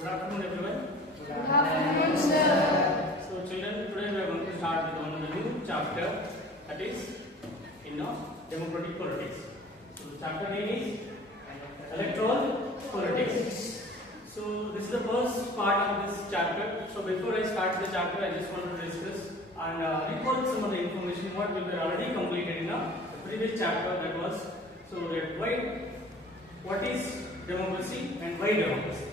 Good afternoon, everyone. Good afternoon, sir. So, children, today we are going to start with one of the new chapter, that is in democratic politics. So, the chapter name is Electoral Politics. So, this is the first part of this chapter. So, before I start the chapter, I just want to discuss and recall some of the information what we were already completed in the previous chapter. That was what is democracy and why democracy.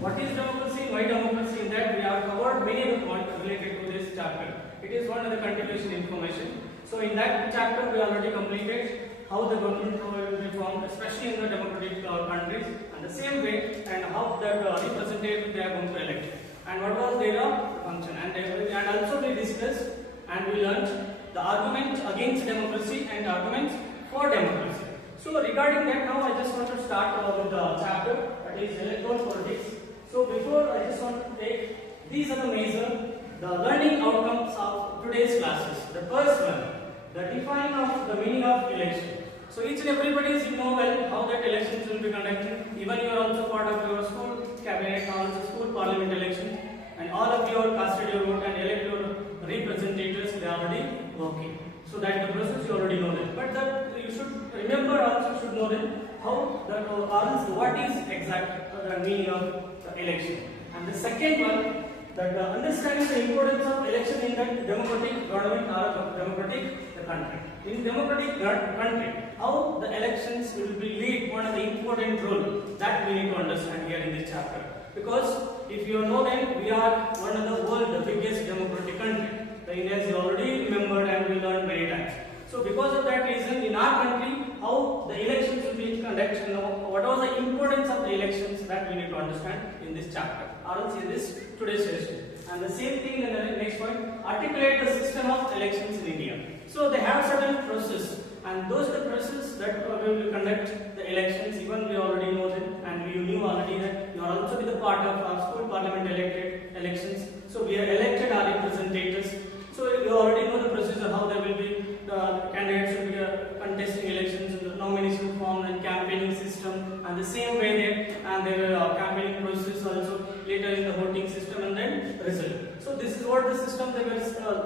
What is democracy and why democracy? In that we have covered many of the points related to this chapter. It is one of the continuation information. So in that chapter we already completed how the government will be formed, especially in the democratic countries, and the same way, and how that representative they are going to elect, and what was their function, and also we discussed and we learned the argument against democracy and arguments for democracy. So regarding that, now I just want to start with the chapter, that is electoral politics. So before, I just want to take, these are the learning outcomes of today's classes. The first one, the defining of the meaning of election. So each and everybody know well how that elections will be conducted. Even you are also part of your school cabinet, also school parliament election, and all of you are casted your vote and elect your representatives. They are already working. So that the process you already know that. But that you should remember, also should know that how that what is exact the meaning of the election. And the second one, that understanding the importance of election in the democratic government or democratic country. In democratic country, how the elections will be lead one of the important role that we need to understand here in this chapter. Because if you know that we are one of the world's biggest democratic country. The Indians already remembered and we learned many times. So because of that reason, in our country, how the elections will be conducted, what was the importance of the elections, that we need to understand in this chapter, or else in this today's session. And the same thing in the next point, articulate the system of elections in India. So they have certain process, and those are the process that will conduct the elections. Even we already know them, and we knew already that you are also be the part of our school parliament elected elections. So we are elected our representatives. So you already know the procedure, how there will be the candidates will be contesting elections, the nomination form and campaigning system, and the same way there will campaigning process also later in the voting system, and then result. So this is what the system they were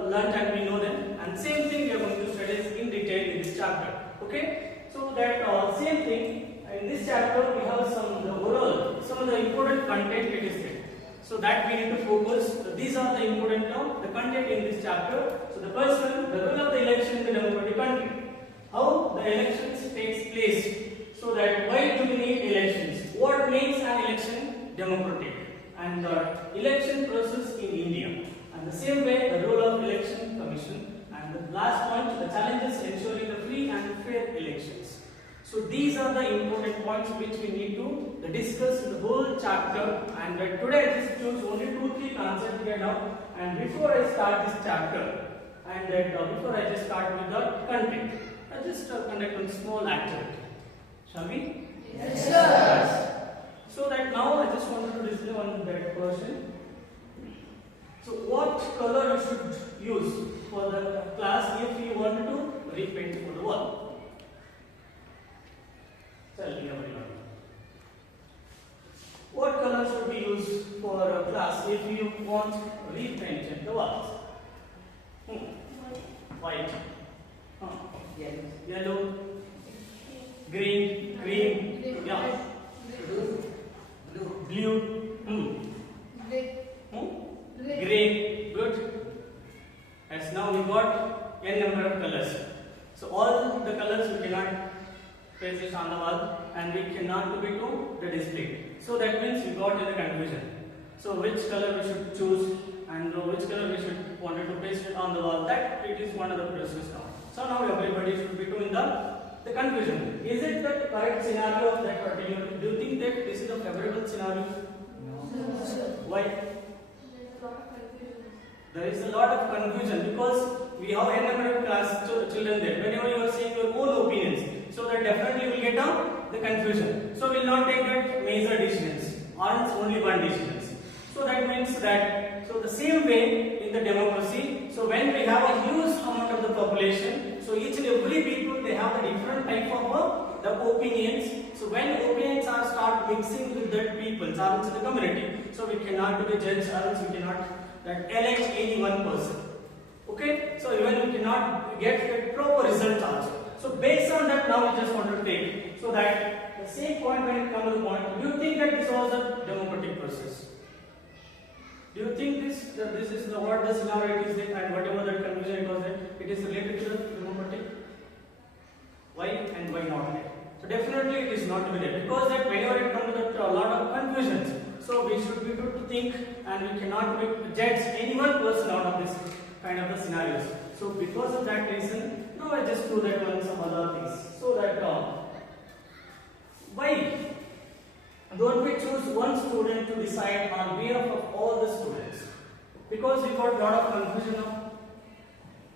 learned, and we know them. And same thing we are going to study in detail in this chapter. Okay. So that same thing in this chapter we have some of the important content it is there. So that we need to focus. These are the important the content in this chapter. So the first one, the role of the election in the democratic country. How the elections takes place. So that why do we need elections? What makes an election democratic? And the election process in India. And the same way, the role of election commission. And the last point, the challenges ensuring the free and fair elections. So these are the important points which we need to discuss in the whole chapter, and today I just choose only 2-3 concepts here now. And before I start this chapter, and before I just start with the content, I just conduct a small activity. Shall we? Yes, sir. So that now I just wanted to discuss on that question. So what color you should use for the class if you want to repaint for the wall? Tell me everyone. What color should be used for a class if you want repainted the walls? White. Yellow. Green. Yeah. Blue. Gray. Good. As now we got n number of colors. So all the colors we cannot place it on the wall, and we cannot put it to the display. So that means we got in the confusion. So which color we should choose and which color we should wanted to paste it on the wall, that it is one of the process now. So now everybody should be doing the confusion. Is it the correct scenario of that particular? Do you think that this is a favorable scenario? No, sir. Why? There is a lot of confusion because we have a number of class children there. Whenever you are saying your own opinions, so that definitely will get down the confusion. So we will not take that major decisions, or else only one decisions. So that means that, so the same way in the democracy, so when we have a huge amount of the population, so each and every people they have a different type of the opinions. So when opinions are start mixing with the people, or else in the community, so we cannot do the judge, or else we cannot elect any one person. Okay, so even we cannot get the proper result also. So based on that, now we just want to take, so that the same point when it comes to the point, do you think that this was a democratic process? Do you think this is the what the scenario it is there, and whatever that conclusion it was there, it is related to the democratic? Why and why not there? So definitely it is not to be there, because that whenever it comes to that a lot of confusions, so we should be able to think, and we cannot judge any one person out of this kind of the scenarios. So because of that reason, now I just do that one some other things, so that why don't we choose one student to decide on behalf of all the students? Because we got a lot of confusion now.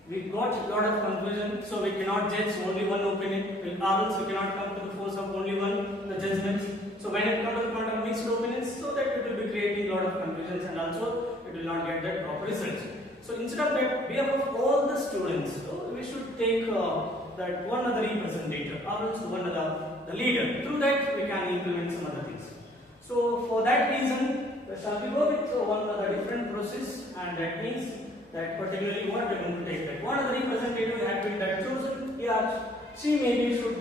We got a lot of confusion, so we cannot judge only one opinion, or else we cannot come to the force of only one the judgments. So when it comes to the point of mixed opinions, so that it will be creating a lot of confusions, and also it will not get that proper result. So instead of that, behalf of all the students, so we should take that one other representative, or else one other the leader. Through that, we can implement some other things. So for that reason, shall we go with one other different process, and that means that particularly what we are going to take that one other representative had been that chosen. Yeah, she maybe should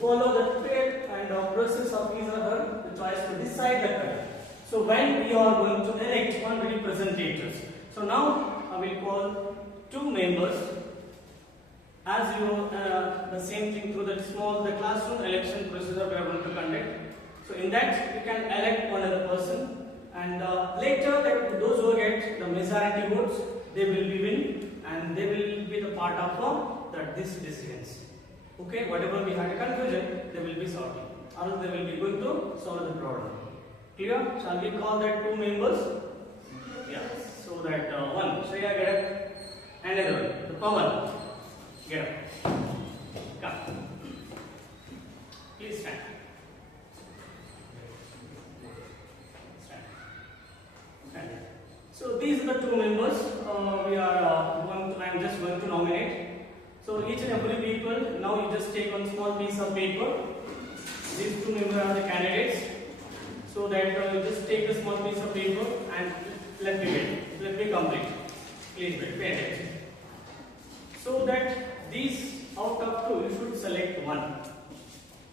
follow the fair and process of his or her the choice to decide that. So when we are going to elect one representatives, so now I will call two members. As you know, the same thing through the classroom election procedure we are going to conduct. So in that, we can elect one other person, and later that those who get the majority votes, they will be win, and they will be the part of this decisions. Okay, whatever we had a confusion, they will be solving, or they will be going to solve the problem. Clear? Shall we call that two members? Yeah. So that one, Shreya, get up, and another one, the Pawan, get up. Come. Please stand. So these are the two members I am just going to nominate. So each and every people, now you just take one small piece of paper. These two members are the candidates. So that you just take a small piece of paper and let me complete. Please wait, pay attention. So that these out of two, you should select one.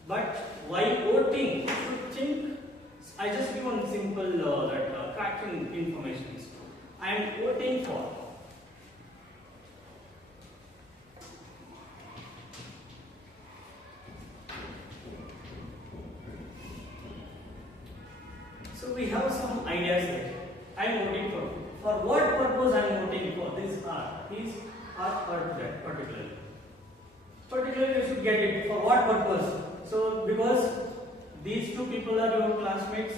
But while voting, you should think. I just give one simple cracking information. I am voting for. So we have some ideas there. I am voting for. For what purpose I am voting for? These are for that particularly. Particularly you should get it. For what purpose? So because these two people are your classmates,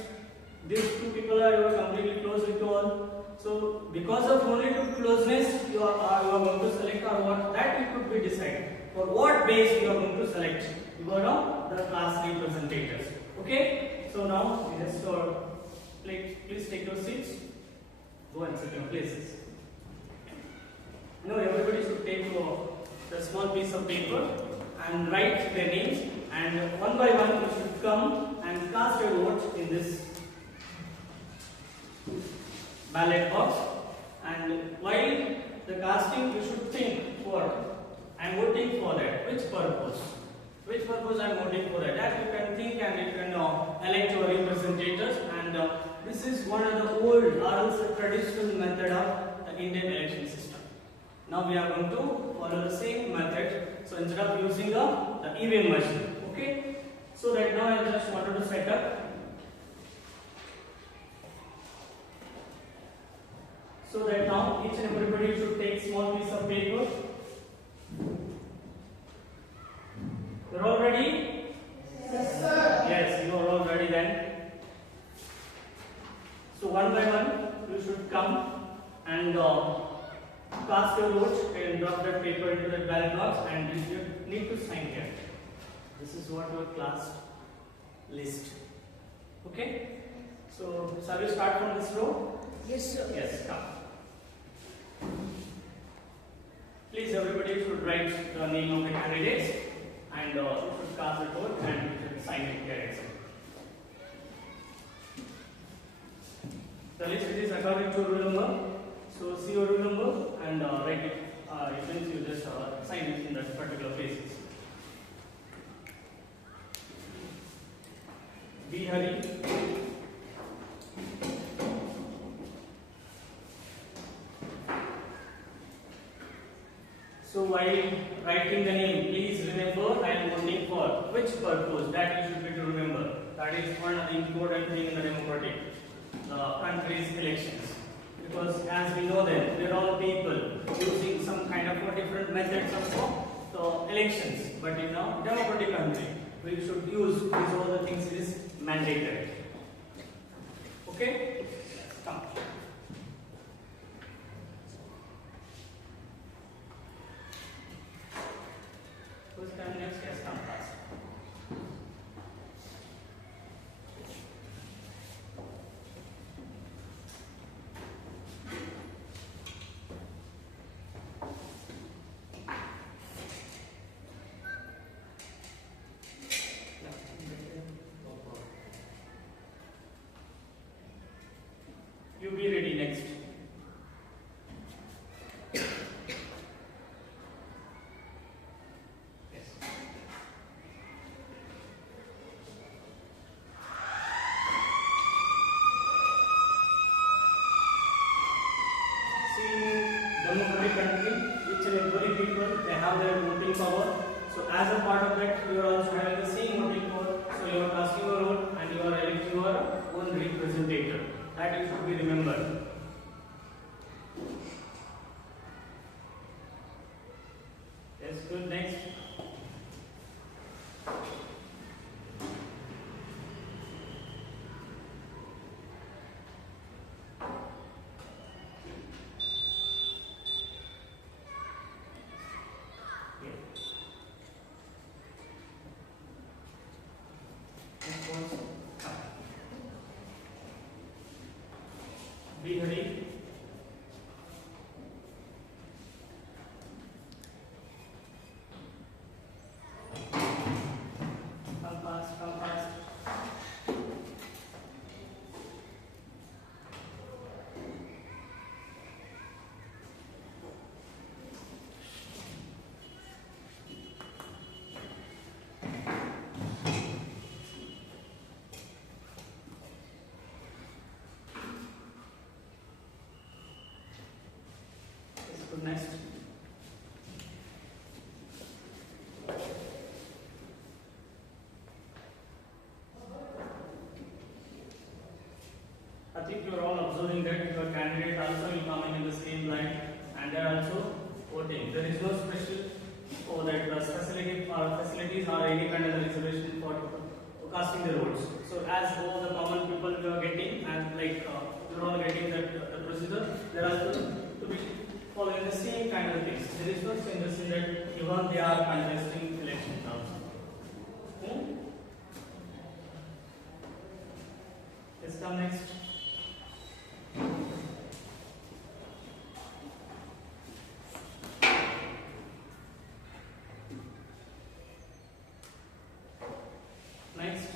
these two people are your completely close with you all. So because of only two closeness, you are going to select, or what that it could be decided. For what base you are going to select? You got the class representatives. Okay. So now just please take your seats. Go and sit in your places. Now everybody should take the small piece of paper and write their names, and one by one you should come and cast your vote in this ballot box. And while the casting, you should think for I am voting for that. Which purpose? Which purpose I am voting for that? That you can think, and you can elect your representatives. And this is one of the old or else traditional method of the Indian election system. Now we are going to follow the same method. So instead of using the EVM machine, okay. So right now I just wanted to set up. So that now each and everybody should take small piece of paper. You're all ready? Yes, sir. Yes, you are all ready then. So one by one you should come and cast your vote and drop that paper into that ballot box, and you need to sign here. This is what your class list. Okay? So shall we start from this row? Yes, sir. Yes, come. Please everybody should write the name of the candidates, and you should cast the vote and sign it here itself. The list is according to rule number. So see your rule number and write it. It means you just sign it in that particular places. B. Hari. So while writing the name, please remember I am voting for which purpose. That you should be to remember. That is one of the important thing in the democratic country's elections. Because as we know that there are people using some kind of different methods of the elections. But in a democratic country, we should use these all the things is mandated. Okay? Come. Who's coming next? Yes, come fast. You be ready next. Yes. See, democratic country, each and every people they have their voting power. So as a part of that, you are also having the same voting power. So you are casting your vote and you are electing your own representative. That you should be remembered. Yes, good. Next. Be ready. Come fast, come fast. Next. I think you are all observing that your candidate also will come in the same line and they are also voting. There is no special or that facilities or any kind of reservation for casting the votes. So as all the common people we are getting and like you are all getting the procedure, there are also to be following the same kind of things. There is no changes in that even they are contesting elections also. Let's come next. Next.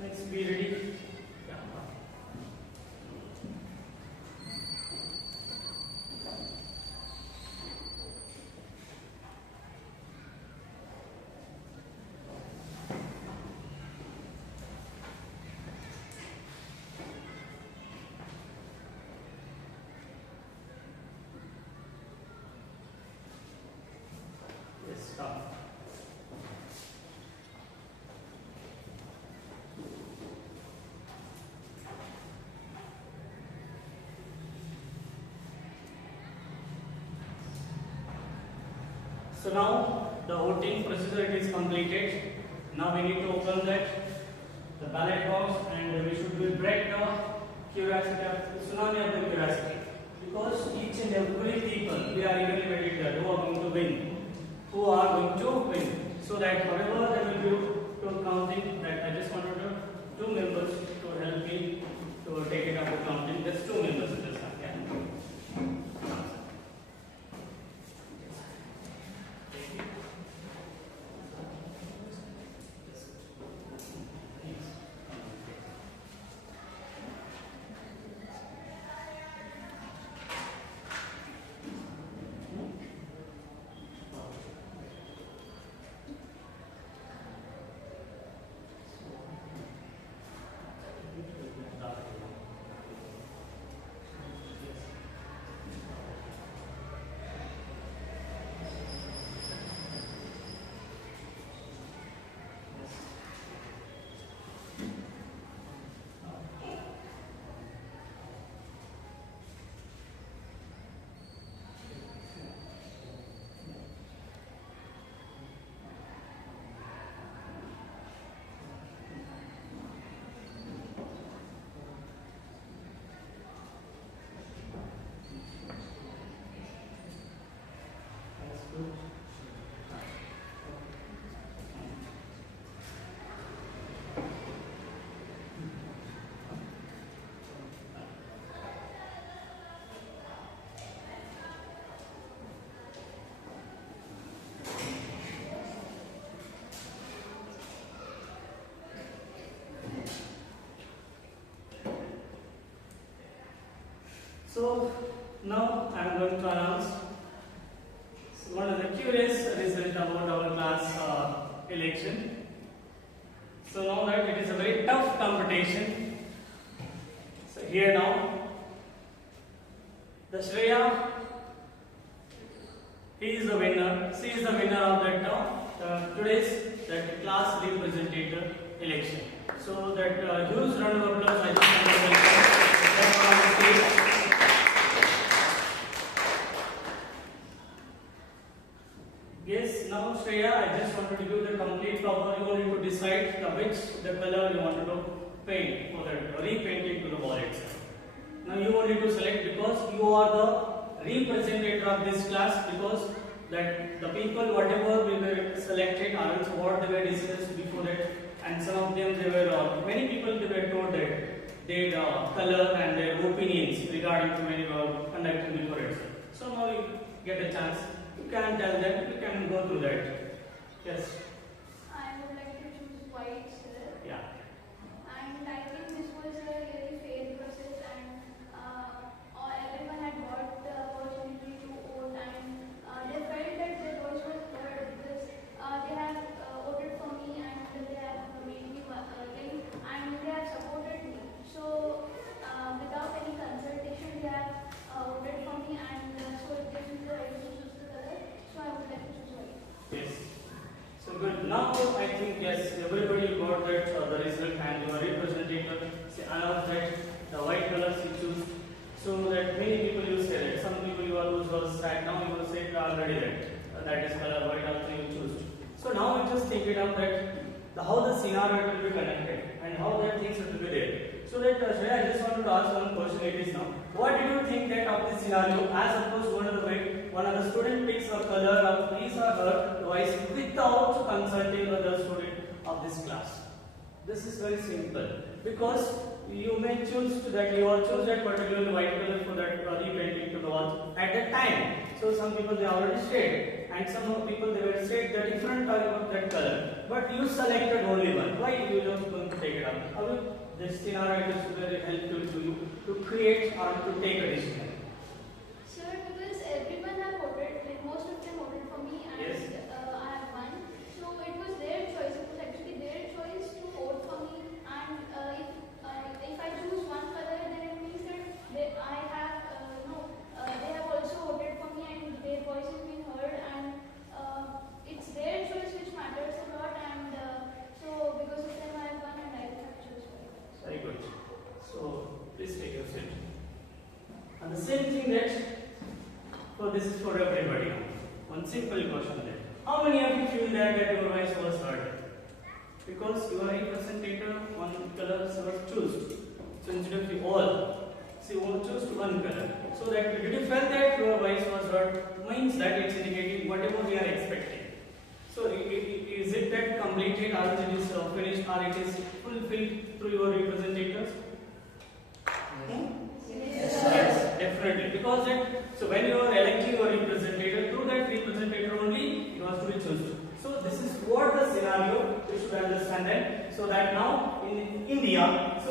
Next, be ready. Yes, come. So now the voting procedure is completed. Now we need to open that the ballot box and we should break the curiosity of tsunami of the curiosity, because each and every people we are eagerly waiting there who are going to win, so that whatever they will do to counting, that I just wanted two members to help me to to take it up to counting. Just 2 members in this one. Yeah. So now I am going to announce one of the curious result about our class election. So now that it is a very tough competition. So here now, the Shreya, he is the winner. She is the winner of that today's that class representative election. So that huge round of applause. I just want to welcome on the stage. Yes, now Shreya, I just wanted to give the complete proper. You only to decide the color you wanted to paint for that repainting to the wall itself. Now you only to select because you are the representative of this class, because that the people whatever we were selected or else what they were discussed before that, and some of them they were many people they were told that their color and their opinions regarding to many conducting before itself. So now you get a chance. You can tell them, you can go through that. Yes. I would like to choose white, sir. Yeah. And I think this was a really fair process, and everyone had got the opportunity to vote, and they felt that their voice was heard because they have voted for me, and they have made me win, and they have supported me. So without any consultation, they have voted for me, and so it gives me the right to choose the color. So I would like to choose white. Yes. So good. Now I think yes, everybody got that the result, and your representative announced that the white colors you choose. So that many people you say that some people you are who was sat now you will say already that is color white also you choose. So now we just take it up that how the scenario will be connected and how that things will be there. So that Shreya, I just wanted to ask one question. It is now, what do you think that of this scenario? As suppose one of the student picks a color of his or her voice without consulting other student of this class. This is very simple because you may choose that you will choose that particular white color for that repainting to the wall at that time. So some people they already said, and some people they will say the different type of that color, but you selected only one. Why you just going to take it up? How will this scenario is very helpful to you to create or to take a decision? Sir, because everyone have voted, like most of them voted for me, and Yes. I have won. So it was their choice. It was actually their choice to vote for me. And if I choose one color, then it means that I have they have also voted for me, and their voice has been heard. And it's their choice which matters a lot. And so because of them, I have won, and I have chosen white. Very good. So please take your seat. And the same thing that this is for everybody now. One simple question there. How many of you feel that your voice was heard? Because you are representative, one color was choose. So instead of you all, so you will choose to one color. So that did you feel that your voice was heard? Means that it's indicating whatever we are expecting. So is it that completed or it is finished or it is fulfilled through your representatives?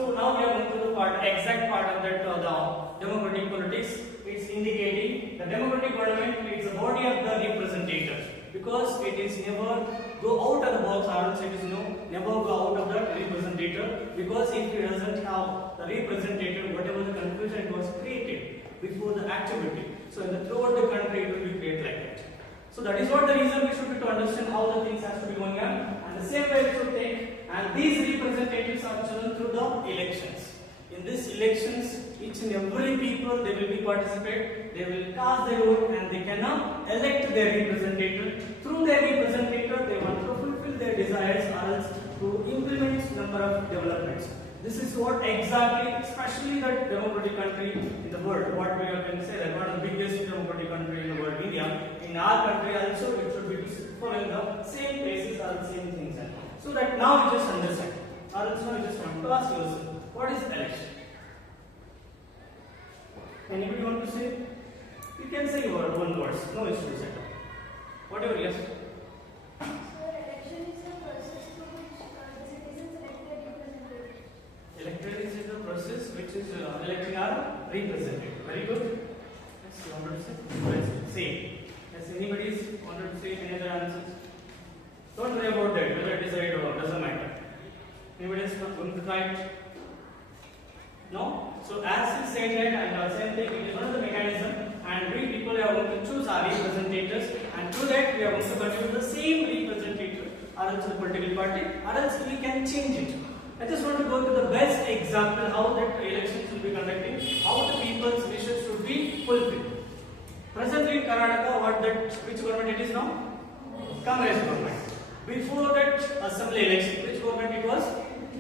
So now we are going to the exact part of that the democratic politics. It's indicating the democratic government is the body of the representatives, because it is never go out of the box, or else it is never go out of the representative, because if it doesn't have the representative, whatever the confusion it was created before the activity, so in the throughout the country it will be created like that. So that is what the reason we should be to understand how the things has to be going on, and the same way we should take, and these representatives are chosen through the elections. In these elections, each and every people they will be participate, they will cast their vote, and they can now elect their representative. Through their representative, they want to fulfill their desires, or else to implement number of developments. This is what exactly, especially that democratic country in the world, what we can say that one of the biggest democratic country in the world, India. In our country also, it should be following the same places or the same things. So that now you just understand, or else now you just want to ask yourself, what is election? Anybody want to say? You can say your own words, no issues at all. Whatever, yes. So election is a process through which the citizens elect their representatives. Electoral is the process which is electing our representative. Very good. Yes, you wanted to say? Let's say. Yes, anybody wanted to say any other answers? Don't worry about that, whether it is right or wrong, doesn't matter. Anybody else going to try it? No? So as he said that, and same thing, it is one of the mechanism, and we people are going to choose our representatives, and through that we are going to continue the same representative, or else the political party, or else we can change it. I just want to go to the best example how that elections will be conducting, how the people's wishes should be fulfilled. Presently in Karnataka, which government it is now? Congress government. Before that assembly election, which government it was?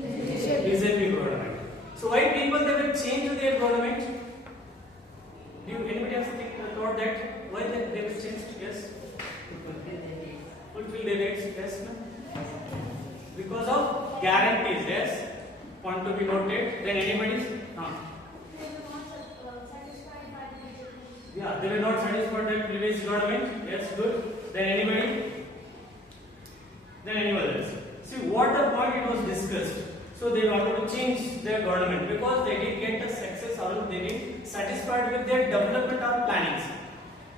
BJP government. So why people they will change their government? Do anybody has thought that why they will change? Yes. Fulfill their dates. Yes. Because of guarantees. Yes. Want to be noted. Then anybody's? Yeah, they were not satisfied with the previous government. Yes, good. Then anybody? Then anyone else? See what the point it was discussed. So they wanted to change their government because they didn't get the success or they didn't satisfied with their development or plannings.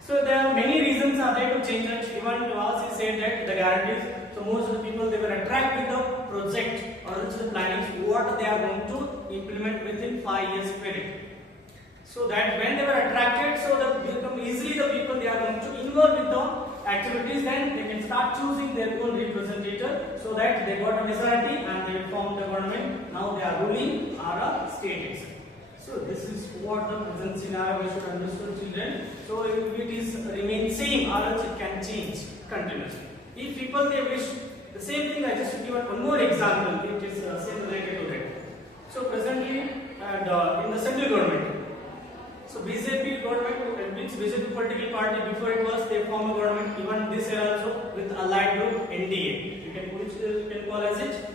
So there are many reasons are there to change it. Even to us he said that the guarantees. So most of the people they were attracted with the project or else the plannings what they are going to implement within 5 years period. So that when they were attracted, so that become easily the people they are going to involve with the activities, then they can start choosing their own representative, so that they got a majority and they form the government. Now they are ruling our state itself. So this is what the present scenario we should understand, children. So if it is remain same or else it can change continuously. If people they wish the same thing, I just give one more example. It is same related to that. So presently in the central government. So BJP government, which BJP political party before it was they form a government, even this year also with allied group NDA. You can call as it.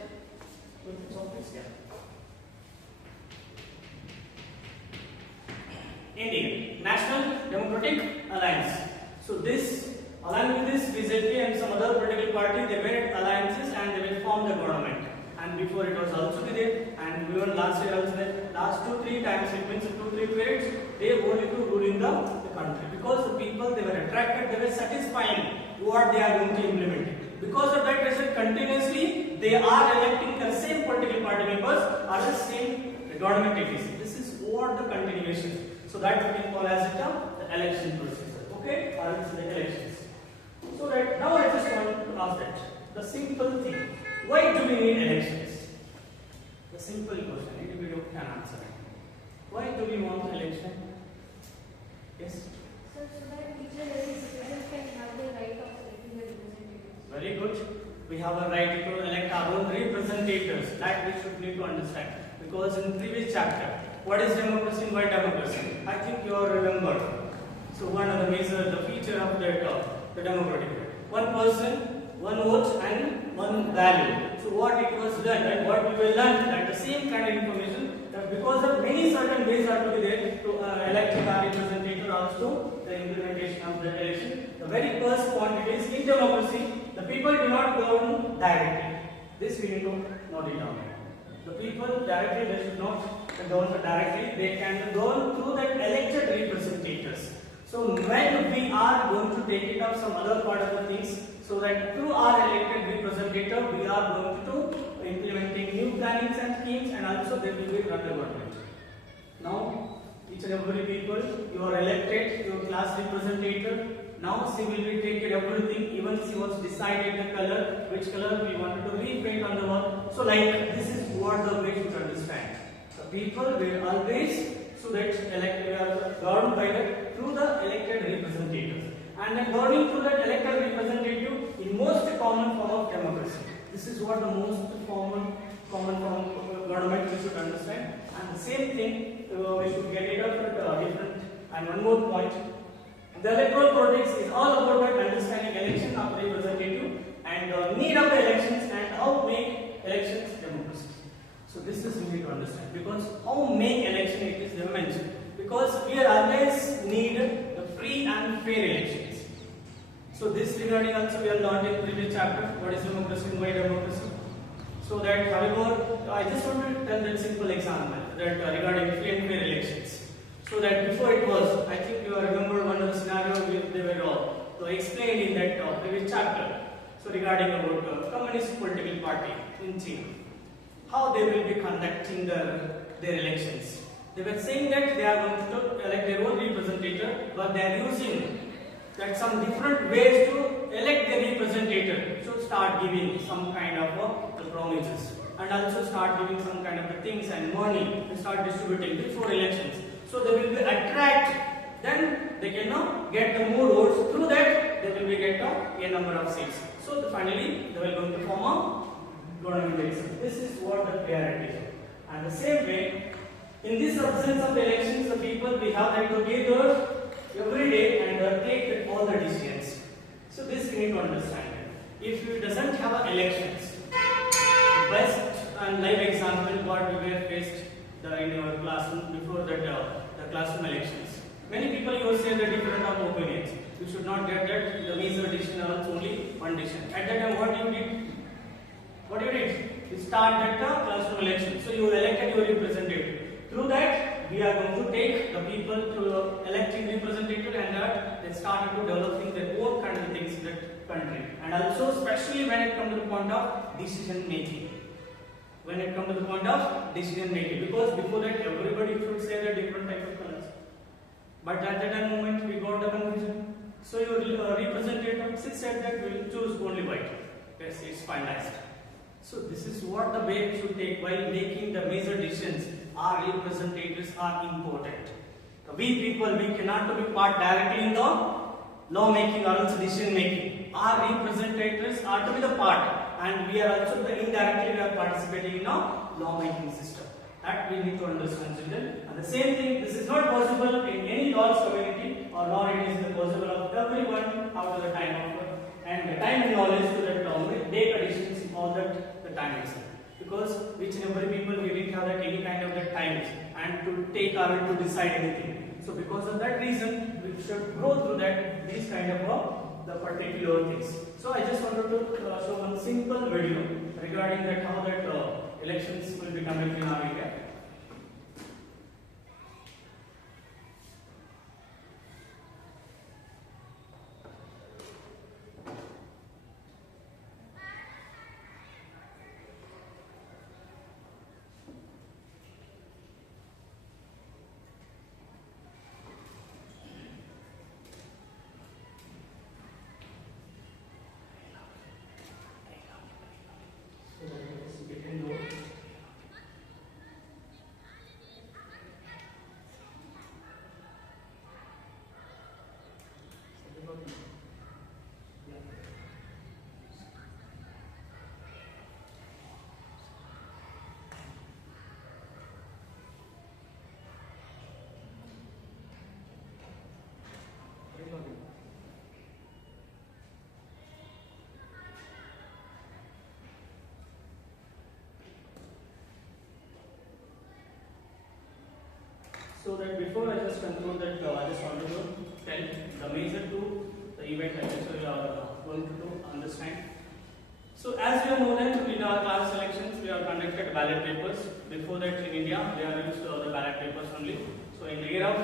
NDA, National Democratic Alliance. So this, along with this BJP and some other political party, they made alliances and they will form the government. And before it was also there, and even last year also there, last 2-3 times, it means 2-3 periods, they only to ruling the country. Because the people they were attracted, they were satisfying what they are going to implement. Because of that reason, continuously they are electing the same political party members or the same government agency. This is what the continuation. So that we can call as the election procedure. Okay, or it's the elections. So that now I just want to ask that the simple thing. Why do we need elections? The simple question, anybody can answer. Why do we want election? Yes? So that each and every citizen can have the right of electing their representatives. Very good. We have a right to elect our own representatives. That we should need to understand. Because in previous chapter, what is democracy and why democracy? I think you all remember. So one of the major, the feature of that the democratic. One person, one vote and one value. So what it was done and what we will learn that the same kind of information that because of many certain ways are to be there to elect a representative also the implementation of the election. The very first point is in democracy the people do not govern directly. This we need to note it down. The people directly, they should not govern directly, they can govern through that elected representatives. So when we are going to take it up some other part of the things, so that through our elected representative we are going to implementing new plannings and schemes, and also they will be run the government. Now each and every people, you are elected, your class representative. Now she will be taking everything, even she was decided the color, which color we wanted to repaint on the wall. So like this is what the way to understand. The people will always, so that we are governed by the through the elected representatives. And then governing through that elected representative in most common form of democracy. This is what the most common form of government we should understand. And the same thing we should get it up at different. And one more point. The electoral projects is all about that understanding election of representative and need of the elections and how make elections democracy. So this is we need to understand, because how make election it is mentioned, because we always need the free and fair elections. So this regarding also we have learned in previous chapter what is democracy and why democracy. So that however I just want to tell that simple example that regarding free and fair elections. So that before it was, I think you remember one of the scenarios they were all explained in that previous chapter. So regarding about communist political party in China, how they will be conducting their elections. They were saying that they are going to elect their own representative, but they are using that some different ways to elect their representative. So start giving some kind of the promises, and also start giving some kind of the things and money to start distributing before elections. So they will be attract, then they can now get the more votes. Through that, they will be get a number of seats. So finally, they will going to form a government election. This is what the priority is. And the same way, in this absence of elections, the people we have that together every day and take all the decisions. So this we need to understand. If we doesn't have elections, the best and live example what we were faced in our classroom before that the classroom elections. Many people you say the different of opinions. You should not get that the major decision or only one decision. At that time, what you did? What you did? You start that classroom election. So you elected your representative. Through that, we are going to take the people to electing representative, and that they started to developing their own kind of things in that country. And also, especially when it comes to the point of decision making. When it comes to the point of decision making, because before that everybody should say the different type of colors, but at that moment we got the confusion. So your representative said that we will choose only white. Yes, it's finalized. So this is what the way we should take while making the major decisions. Our representatives are important. We people, we cannot be part directly in the law making or else decision making. Our representatives are to be the part. And we are also indirectly we are participating in a law making system. That we need to understand, children. And the same thing, this is not possible in any laws community, or nor it is possible of everyone out of the time of and the time and knowledge to that take additions in all that the time itself. Because each and every people we didn't have that any kind of that time and to take or to decide anything. So because of that reason, we should go through that these kind of the particular things. So I just wanted to show one simple video regarding that how that elections will be conducted in our India. So that before I just conclude that I just wanted to tell the major two the event I just we are going to understand. So as you know that in our class elections we have conducted ballot papers. Before that in India we have used the ballot papers only. So in the year of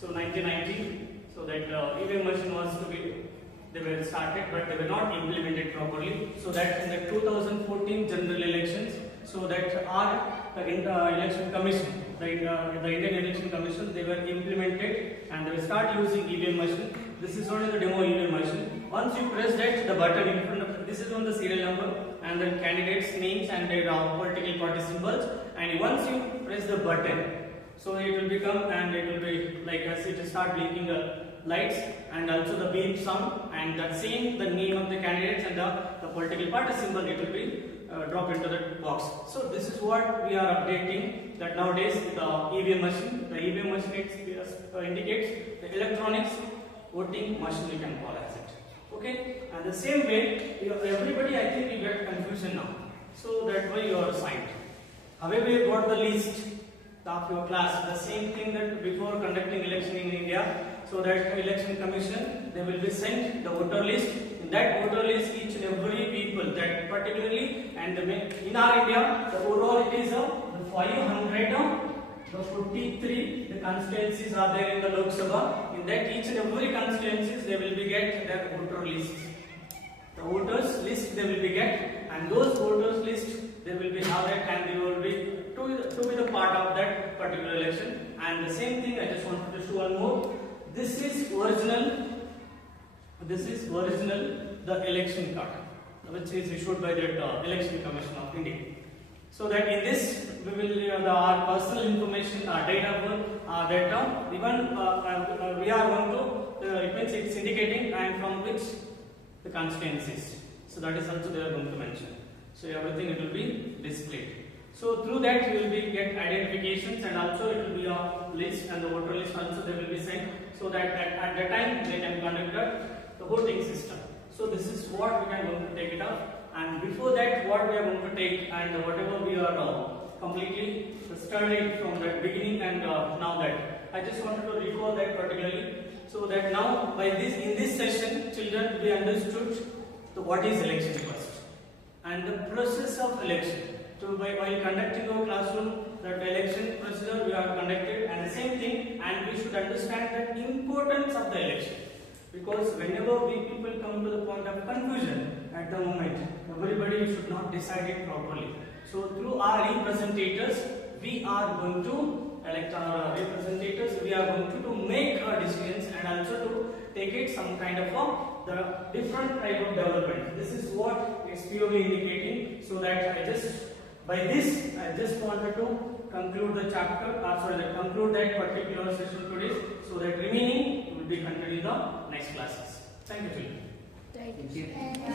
1990, so that EVM machine was to be, they were started but they were not implemented properly. So that in the 2014 general elections, so that the election commission, the Indian Election Commission, they were implemented and they will start using EVM machine. This is only the demo EVM machine. Once you press that, the button in front of, this is on the serial number and the candidates names and their political party symbols, and once you press the button, so it will become and it will be like as it will start blinking the lights and also the beep sound, and that same the name of the candidates and the political party symbol, it will be drop into the box. So this is what we are updating, that nowadays the EVM machine, the EVM machine indicates the electronics voting machine, you can call as it. Okay, and the same way everybody, I think you get confusion now, so that way you are assigned. However, you got the list of your class, the same thing that before conducting election in India, so that election commission, they will be sent the voter list. In that voter list, each and every people that particularly, and in our India, the overall it is the 500, the 43, the constituencies are there in the Lok Sabha. In that each and every constituencies, they will be get their voter list. The voters list they will be get, and those voters list they will be have that, and they will be to be the part of that particular election. And the same thing, I just wanted to show one more. This is original. This is original, the election card, which is issued by the Election Commission of India. So that in this we will our personal information, our date of birth, our data, even we are going to it means it's indicating and from which the constituencies. So that is also they are going to mention. So everything it will be displayed. So through that you will be get identifications, and also it will be a list, and the voter list also they will be sent, so that at that time they can conduct the voting system. So this is what we are going to take it up. And before that, what we are going to take, and whatever we are completely studied from the beginning, and now that I just wanted to recall that particularly, so that now by this in this session, children, we understood what is election first and the process of election. So while conducting our classroom, that election procedure we are conducted, and the same thing, and we should understand the importance of the election, because whenever we people come to the point of confusion at the moment, everybody should not decide it properly. So through our representatives, we are going to elect our representatives. We are going to make our decisions, and also to take it some kind of the different type of development. This is what it's purely indicating. So that by this I just wanted to conclude the chapter, conclude that particular session today, so that remaining will be continued in the next classes. Thank you, children. Thank you.